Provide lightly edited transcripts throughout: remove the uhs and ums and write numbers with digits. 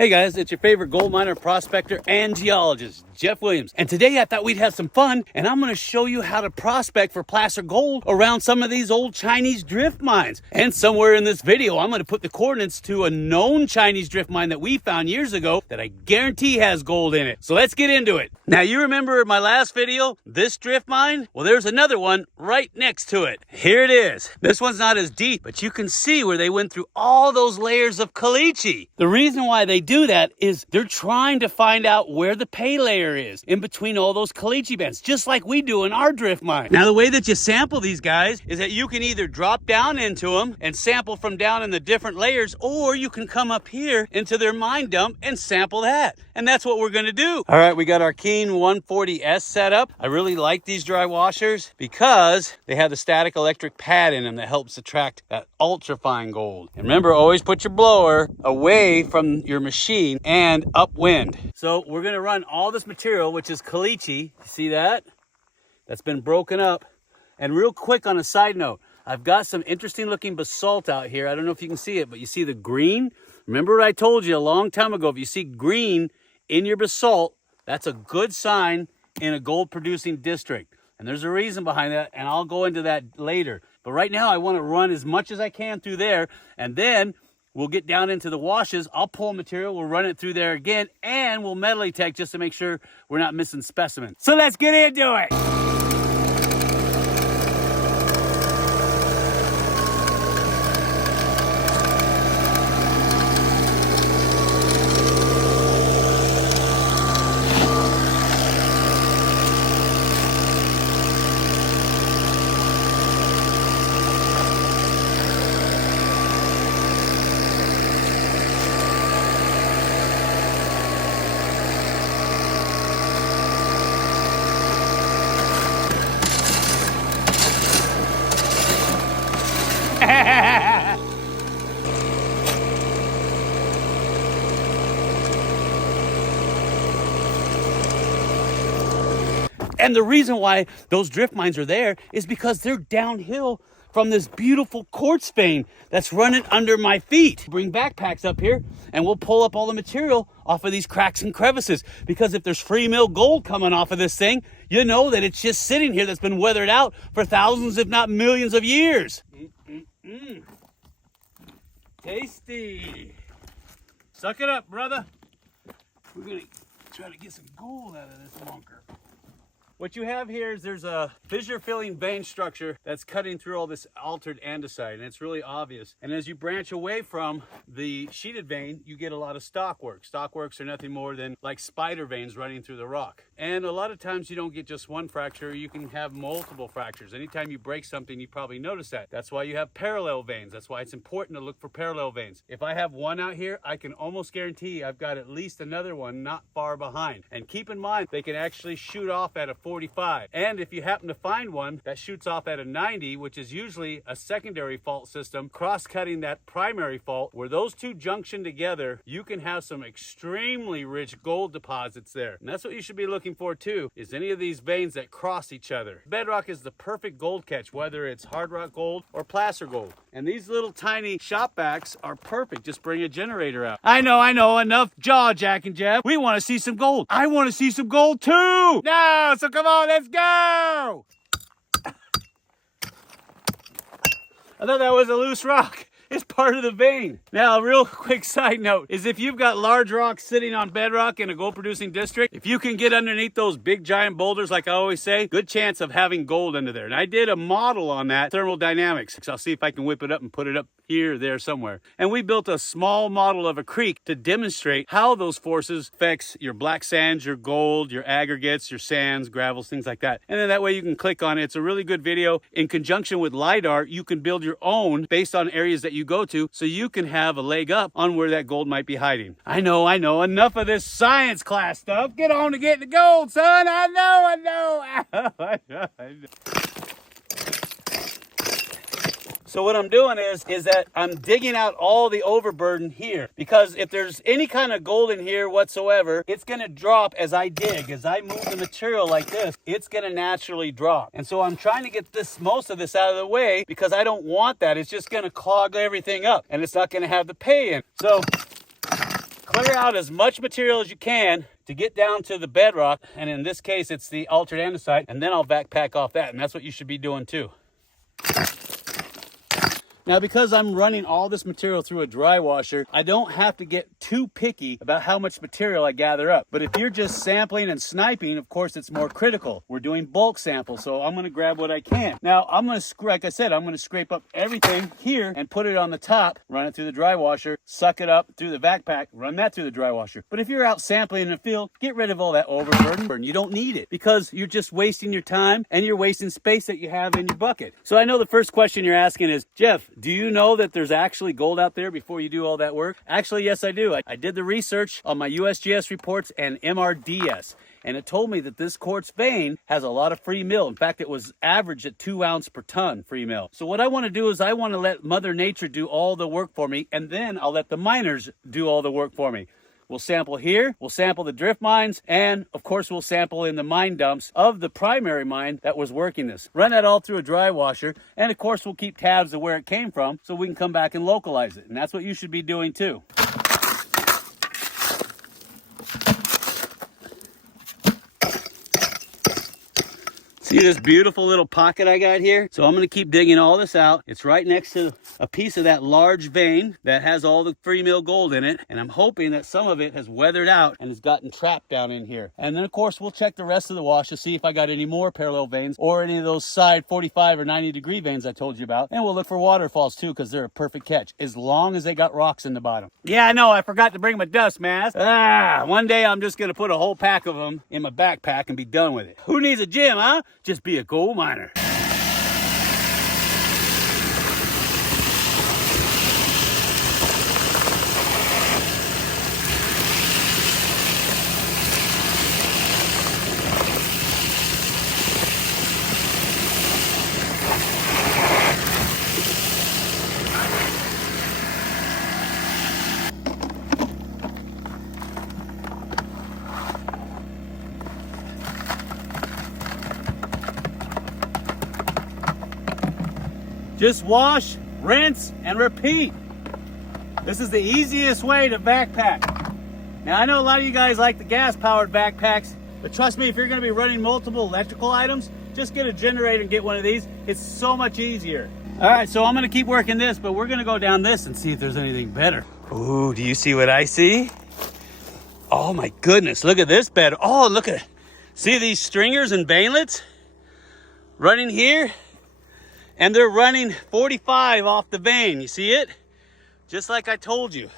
Hey guys, it's your favorite gold miner, prospector, and geologist, Jeff Williams. And today I thought we'd have some fun, and I'm going to show you how to prospect for placer gold around some of these old Chinese drift mines. And somewhere in this video, I'm going to put the coordinates to a known Chinese drift mine that we found years ago that I guarantee has gold in it. So let's get into it. Now, you remember my last video, this drift mine? Well, there's another one right next to it. Here it is. This one's not as deep, but you can see where they went through all those layers of caliche. The reason why they do that is they're trying to find out where the pay layer is in between all those caliche bands, just like we do in our drift mine. Now, the way that you sample these guys is that you can either drop down into them and sample from down in the different layers, or you can come up here into their mine dump and sample that. And that's what we're gonna do. All right, we got our Keen 140S set up. I really like these dry washers because they have the static electric pad in them that helps attract that ultra fine gold. And remember, always put your blower away from your machine and upwind. So we're gonna run all this material, which is caliche. See that? That's been broken up. And real quick on a side note, I've got some interesting looking basalt out here. I don't know if you can see it, but you see the green? Remember what I told you a long time ago, if you see green in your basalt, that's a good sign in a gold producing district. And there's a reason behind that, and I'll go into that later. But right now I want to run as much as I can through there, and then we'll get down into the washes. I'll pull material, we'll run it through there again, and we'll metal detect just to make sure we're not missing specimens. So let's get into it. And the reason why those drift mines are there is because they're downhill from this beautiful quartz vein that's running under my feet. Bring backpacks up here and we'll pull up all the material off of these cracks and crevices, because if there's free mill gold coming off of this thing, you know that it's just sitting here that's been weathered out for thousands, if not millions of years. Tasty. Suck it up, brother. We're gonna try to get some gold out of this bunker. What you have here is there's a fissure-filling vein structure that's cutting through all this altered andesite, and it's really obvious. And as you branch away from the sheeted vein, you get a lot of stockworks. Stockworks are nothing more than like spider veins running through the rock. And a lot of times you don't get just one fracture, you can have multiple fractures. Anytime you break something, you probably notice that. That's why you have parallel veins. That's why it's important to look for parallel veins. If I have one out here, I can almost guarantee I've got at least another one not far behind. And keep in mind, they can actually shoot off at a 45. And if you happen to find one that shoots off at a 90, which is usually a secondary fault system, cross-cutting that primary fault, where those two junction together, you can have some extremely rich gold deposits there. And that's what you should be looking for too, is any of these veins that cross each other. Bedrock is the perfect gold catch, whether it's hard rock gold or placer gold. And these little tiny shop backs are perfect. Just bring a generator out. I know, enough jaw jacking, Jeff. We want to see some gold. I want to see some gold too. No, so come on, let's go. I thought that was a loose rock. It's part of the vein. Now, a real quick side note is if you've got large rocks sitting on bedrock in a gold producing district, if you can get underneath those big giant boulders, like I always say, good chance of having gold under there. And I did a model on that, thermodynamics. So I'll see if I can whip it up and put it up here or there somewhere. And we built a small model of a creek to demonstrate how those forces affects your black sands, your gold, your aggregates, your sands, gravels, things like that. And then that way you can click on it. It's a really good video. In conjunction with LiDAR, you can build your own based on areas that you go to, so you can have a leg up on where that gold might be hiding. I know, enough of this science class stuff. Get on to getting the gold, son. I know. So what I'm doing is that I'm digging out all the overburden here, because if there's any kind of gold in here whatsoever, it's going to drop as I dig. As I move the material like this, it's going to naturally drop. And so I'm trying to get most of this out of the way, because I don't want that. It's just going to clog everything up and it's not going to have the pay in. So Clear out as much material as you can to get down to the bedrock, and in this case it's the altered andesite, and then I'll backpack off that, and that's what you should be doing too. Now, because I'm running all this material through a dry washer, I don't have to get too picky about how much material I gather up. But if you're just sampling and sniping, of course, it's more critical. We're doing bulk samples, so I'm gonna grab what I can. Now, I'm gonna, like I said, I'm gonna scrape up everything here and put it on the top, run it through the dry washer, suck it up through the vac pack, run that through the dry washer. But if you're out sampling in the field, get rid of all that overburden. You don't need it because you're just wasting your time and you're wasting space that you have in your bucket. So I know the first question you're asking is, Jeff, do you know that there's actually gold out there before you do all that work? Actually, yes, I do. I did the research on my USGS reports and MRDS, and it told me that this quartz vein has a lot of free mill. In fact, it was averaged at 2 ounces per ton free mill. So what I want to do is I want to let Mother Nature do all the work for me, and then I'll let the miners do all the work for me. We'll sample here, we'll sample the drift mines, and of course we'll sample in the mine dumps of the primary mine that was working this. Run that all through a dry washer, and of course we'll keep tabs of where it came from so we can come back and localize it. And that's what you should be doing too. See this beautiful little pocket I got here? So I'm gonna keep digging all this out. It's right next to a piece of that large vein that has all the free mill gold in it. And I'm hoping that some of it has weathered out and has gotten trapped down in here. And then of course, we'll check the rest of the wash to see if I got any more parallel veins or any of those side 45 or 90 degree veins I told you about. And we'll look for waterfalls too, because they're a perfect catch, as long as they got rocks in the bottom. Yeah, I know, I forgot to bring my dust mask. One day I'm just gonna put a whole pack of them in my backpack and be done with it. Who needs a gym, huh? Just be a gold miner. Just wash, rinse, and repeat. This is the easiest way to backpack. Now, I know a lot of you guys like the gas-powered backpacks, but trust me, if you're gonna be running multiple electrical items, just get a generator and get one of these. It's so much easier. All right, so I'm gonna keep working this, but we're gonna go down this and see if there's anything better. Ooh, do you see what I see? Oh my goodness, look at this bed. Oh, look at it. See these stringers and veinlets running here? And they're running 45 off the vein. You see it? Just like I told you.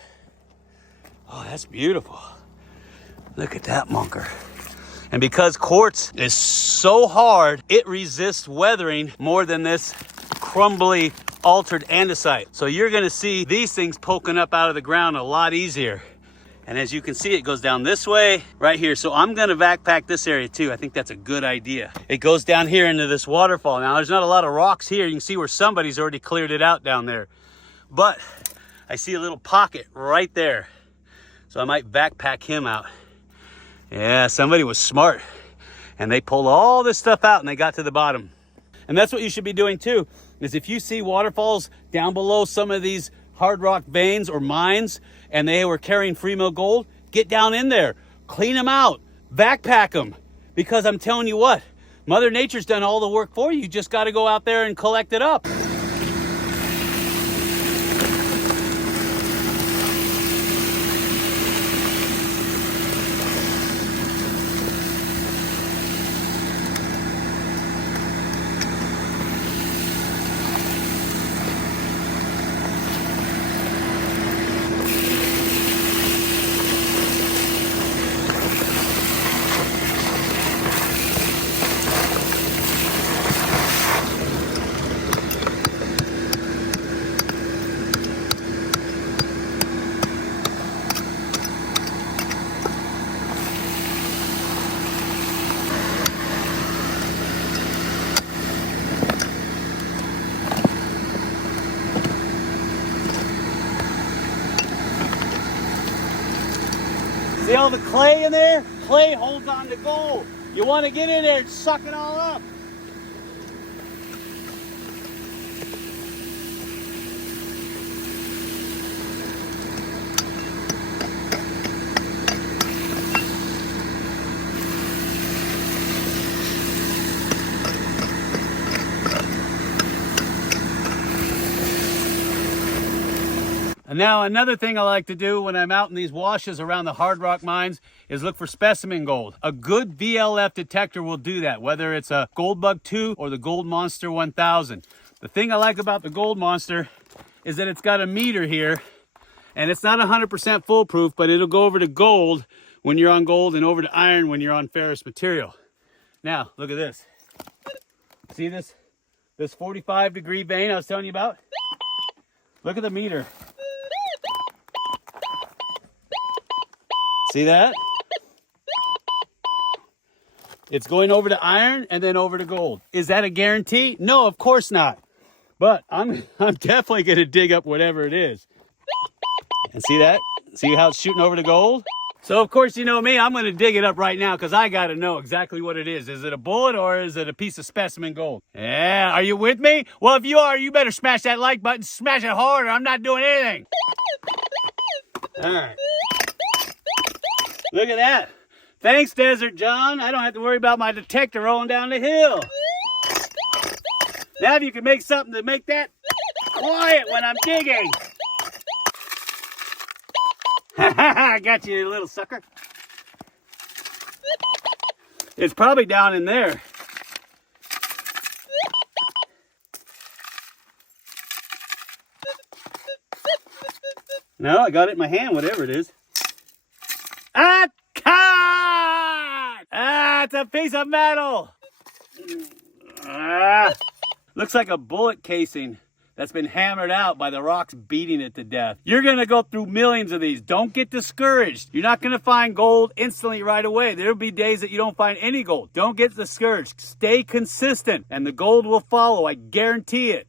Oh, that's beautiful. Look at that munker. And because quartz is so hard, it resists weathering more than this crumbly altered andesite. So you're gonna see these things poking up out of the ground a lot easier. And as you can see, it goes down this way right here. So I'm gonna backpack this area too. I think that's a good idea. It goes down here into this waterfall. Now there's not a lot of rocks here. You can see where somebody's already cleared it out down there. But I see a little pocket right there. So I might backpack him out. Yeah, somebody was smart. And they pulled all this stuff out and they got to the bottom. And that's what you should be doing too, is if you see waterfalls down below some of these hard rock veins or mines and they were carrying free mill gold, get down in there, clean them out, backpack them. Because I'm telling you what, Mother Nature's done all the work for you. You just got to go out there and collect it up. See all the clay in there? Clay holds on to gold. You want to get in there and suck it all up. And now another thing I like to do when I'm out in these washes around the hard rock mines is look for specimen gold. A good VLF detector will do that, whether it's a Gold Bug 2 or the Gold Monster 1000. The thing I like about the Gold Monster is that it's got a meter here, and it's not 100% foolproof, but it'll go over to gold when you're on gold and over to iron when you're on ferrous material. Now, look at this. See this 45-degree vein I was telling you about? Look at the meter. See that? It's going over to iron and then over to gold. Is that a guarantee? No, of course not. But I'm definitely going to dig up whatever it is. And see that? See how it's shooting over to gold? So, of course, you know me, I'm going to dig it up right now because I got to know exactly what it is. Is it a bullet or is it a piece of specimen gold? Yeah, are you with me? Well, if you are, you better smash that like button. Smash it hard or I'm not doing anything. All right. Look at that. Thanks, Desert John. I don't have to worry about my detector rolling down the hill. Now if you can make something to make that quiet when I'm digging. I got you, little sucker. It's probably down in there. No, I got it in my hand, whatever it is. Ah, it's a piece of metal. Looks like a bullet casing that's been hammered out by the rocks beating it to death. You're gonna go through millions of these. Don't get discouraged. You're not gonna find gold instantly right away. There'll be days that you don't find any gold. Don't get discouraged. Stay consistent and the gold will follow. I guarantee it.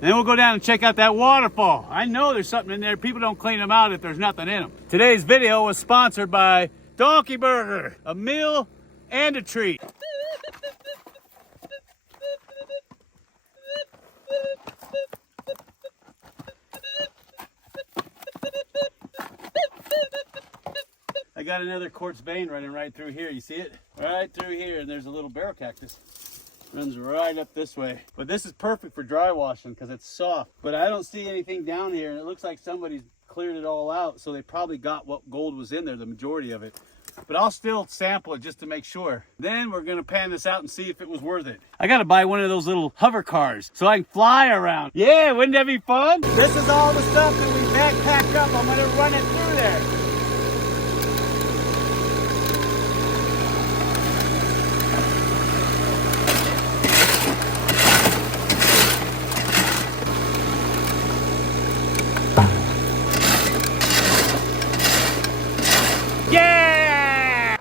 Then we'll go down and check out that waterfall. I know there's something in there. People don't clean them out if there's nothing in them. Today's video was sponsored by Donkey Burger, a meal and a treat. I got another quartz vein running right through here. You see it? Right through here, and there's a little barrel cactus. Runs right up this way. But this is perfect for dry washing because it's soft. But I don't see anything down here, and it looks like somebody's cleared it all out, so they probably got what gold was in there, the majority of it. But I'll still sample it just to make sure. Then we're gonna pan this out and see if it was worth it. I gotta buy one of those little hover cars so I can fly around. Yeah, wouldn't that be fun? This is all the stuff that we backpacked up. I'm gonna run it through there.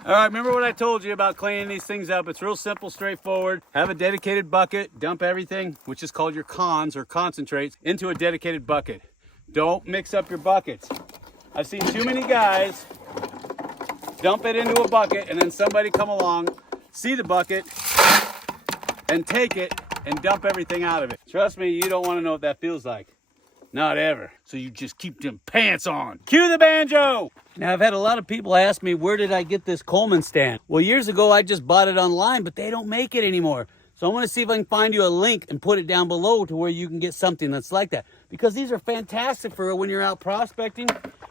All right, remember what I told you about cleaning these things up? It's real simple, straightforward. Have a dedicated bucket, dump everything, which is called your cons or concentrates, into a dedicated bucket. Don't mix up your buckets. I've seen too many guys dump it into a bucket and then somebody come along, see the bucket, and take it and dump everything out of it. Trust me, you don't want to know what that feels like. Not ever. So you just keep them pants on. Cue the banjo! Now, I've had a lot of people ask me, where did I get this Coleman stand? Well, years ago, I just bought it online, but they don't make it anymore. So I'm going to see if I can find you a link and put it down below to where you can get something that's like that. Because these are fantastic for when you're out prospecting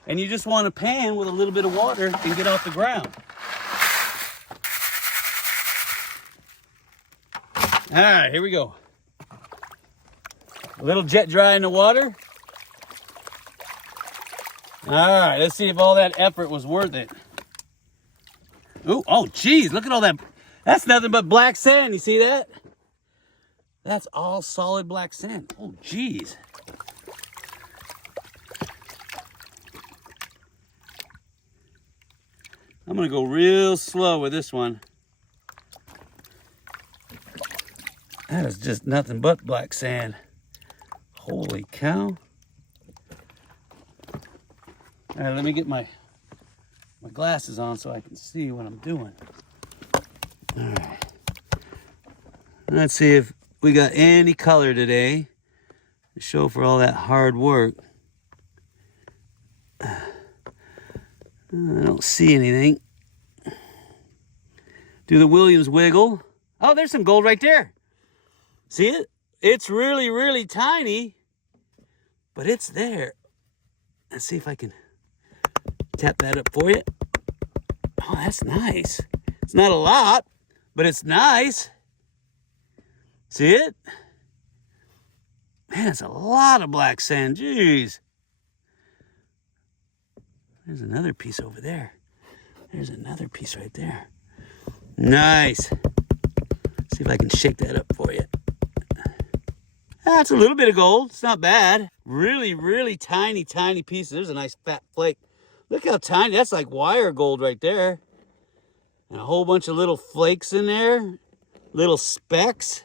and you just want a pan with a little bit of water and get off the ground. All right, here we go. A little jet dry in the water. All right, let's see if all that effort was worth it. Ooh, oh, geez, look at all that. That's nothing but black sand. You see that? That's all solid black sand. Oh, geez. I'm going to go real slow with this one. That is just nothing but black sand. Holy cow. All right, let me get my glasses on so I can see what I'm doing. All right. Let's see if we got any color today to show for all that hard work. I don't see anything. Do the Williams wiggle. Oh, there's some gold right there. See it? It's really, really tiny, but it's there. Let's see if I can tap that up for you. Oh, that's nice. It's not a lot, but it's nice. See it? Man, it's a lot of black sand. Jeez. There's another piece over there. There's another piece right there. Nice. See if I can shake that up for you. That's a little bit of gold. It's not bad. Really, really tiny, tiny pieces. There's a nice fat flake. Look how tiny. That's like wire gold right there. And a whole bunch of little flakes in there. Little specks.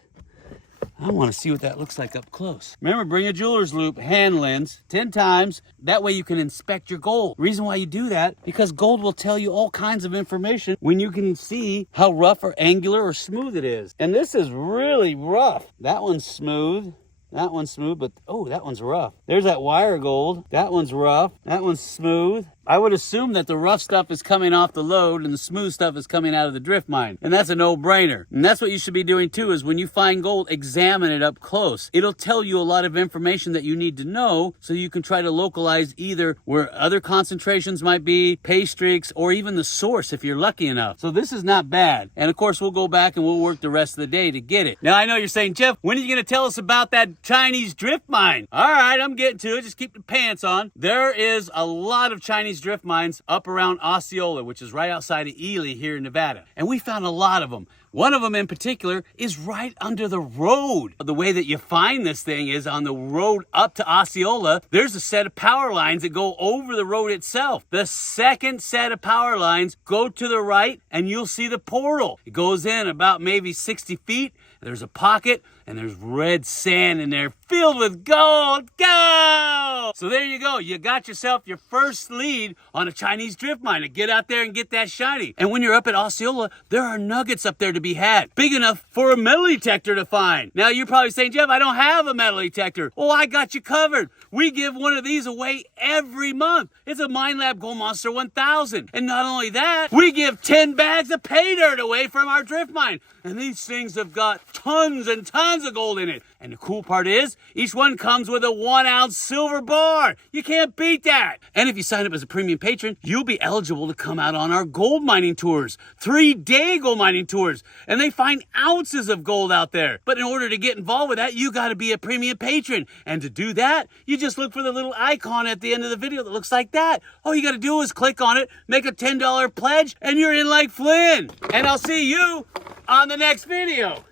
I want to see what that looks like up close. Remember, bring a jeweler's loupe, hand lens, 10 times. That way you can inspect your gold. Reason why you do that, because gold will tell you all kinds of information when you can see how rough or angular or smooth it is. And this is really rough. That one's smooth. That one's smooth, but oh, that one's rough. There's that wire gold. That one's rough. That one's smooth. I would assume that the rough stuff is coming off the lode and the smooth stuff is coming out of the drift mine. And that's a no-brainer. And that's what you should be doing too, is when you find gold, examine it up close. It'll tell you a lot of information that you need to know so you can try to localize either where other concentrations might be, pay streaks, or even the source if you're lucky enough. So this is not bad. And of course, we'll go back and we'll work the rest of the day to get it. Now, I know you're saying, Jeff, when are you going to tell us about that Chinese drift mine? All right, I'm getting to it. Just keep the pants on. There is a lot of Chinese drift mines up around Osceola, which is right outside of Ely here in Nevada. And we found a lot of them. One of them in particular is right under the road. The way that you find this thing is on the road up to Osceola, there's a set of power lines that go over the road itself. The second set of power lines go to the right and you'll see the portal. It goes in about maybe 60 feet. There's a pocket and there's red sand in there filled with gold. Go! So there you go. You got yourself your first lead on a Chinese drift mine to get out there and get that shiny. And when you're up at Osceola, there are nuggets up there to be had. Big enough for a metal detector to find. Now you're probably saying, Jeff, I don't have a metal detector. Well, I got you covered. We give one of these away every month. It's a Mine Lab Gold Monster 1000. And not only that, we give 10 bags of pay dirt away from our drift mine. And these things have got tons and tons of gold in it. And the cool part is, each one comes with a 1-ounce silver bar. You can't beat that. And if you sign up as a premium patron, you'll be eligible to come out on our gold mining tours. 3-day gold mining tours. And they find ounces of gold out there. But in order to get involved with that, you got to be a premium patron. And to do that, you just look for the little icon at the end of the video that looks like that. All you got to do is click on it, make a $10 pledge, and you're in like Flynn. And I'll see you on the next video.